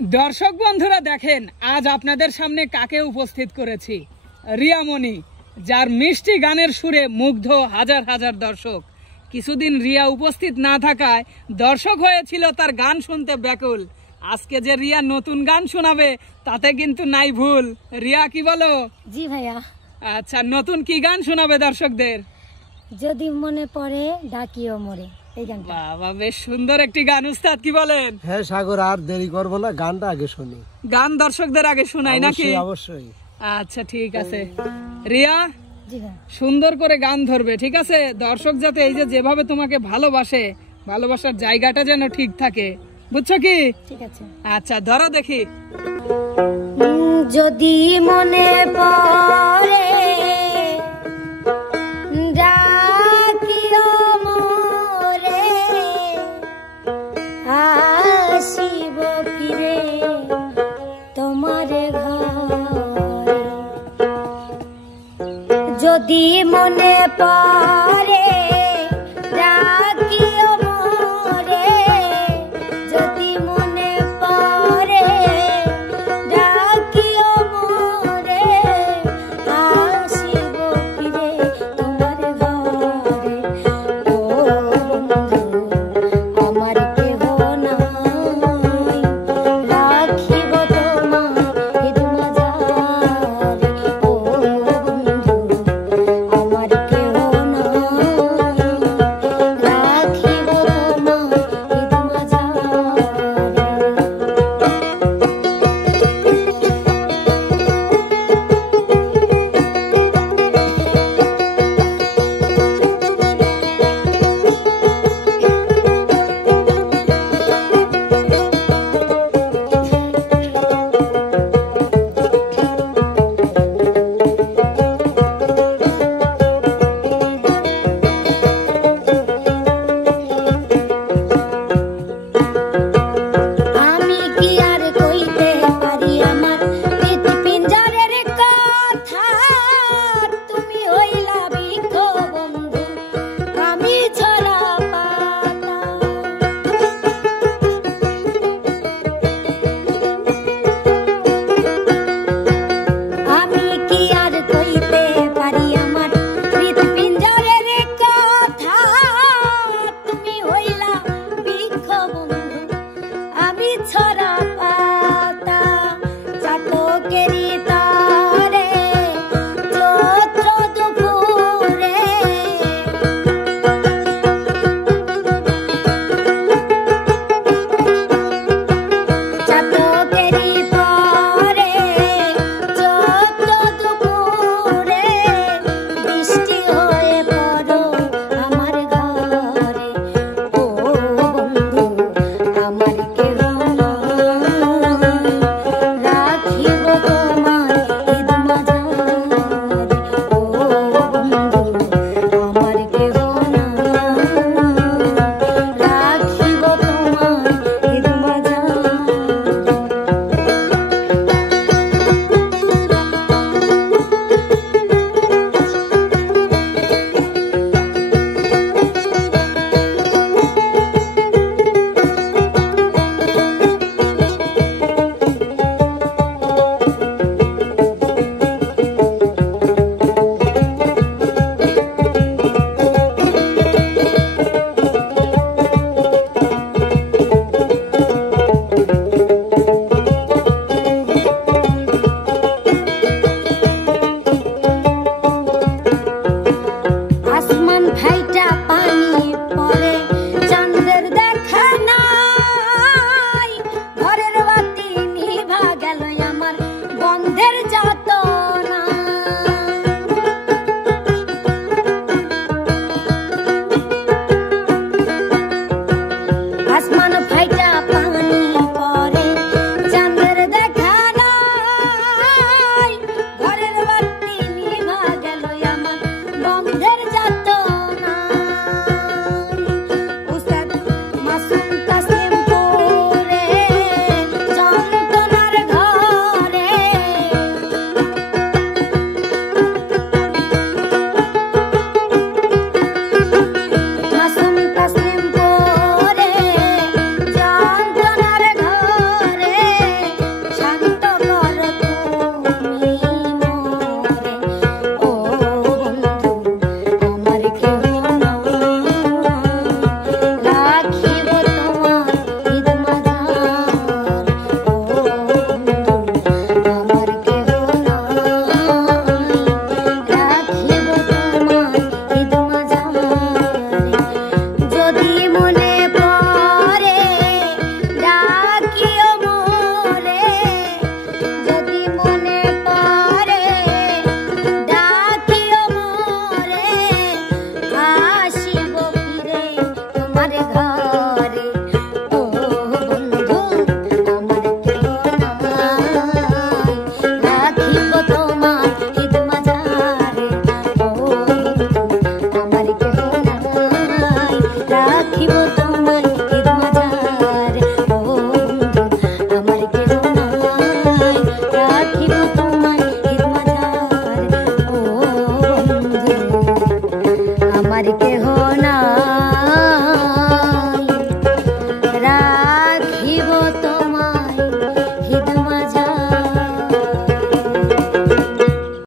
দর্শক বন্ধুরা দেখেন আজ আপনাদের সামনে কাকে উপস্থিত করেছি। রিয়ামণি, যার মিষ্টি গানের সুরে মুগ্ধ হাজার হাজার দর্শক। কিছুদিন রিয়া উপস্থিত না থাকায় দর্শক হয়েছিল তার গান শুনতে ব্যাকুল। আজকে যে রিয়া নতুন গান শোনাবে তাতে কিন্তু নাই ভুল। রিয়া, কি বলো? জি ভাইয়া। আচ্ছা, নতুন কি গান শোনাবে দর্শকদের? যদি মনে পড়ে ডাকিও মোরে, এই গানটা। বাবা, বেশ সুন্দর একটি গান। উস্তাদ, কি বলেন? হ্যাঁ সাগর, আর দেরি করবো না, গানটা আগে শুনি। গান দর্শকদের আগে শোনাই নাকি? অবশ্যই। আচ্ছা ঠিক আছে। রিয়া, জি ভাই। সুন্দর করে গান ধরবে, ঠিক আছে? দর্শক যাতে এই যে যেভাবে তোমাকে ভালোবাসে, ভালোবাসার জায়গাটা যেন ঠিক থাকে, বুঝছো কি? ঠিক আছে। আচ্ছা, ধরো দেখি। যদি মনে পড়ে ডাকিও মোরে, আসিব ফিরে তোমার ঘরে। যদি মনে পড়ে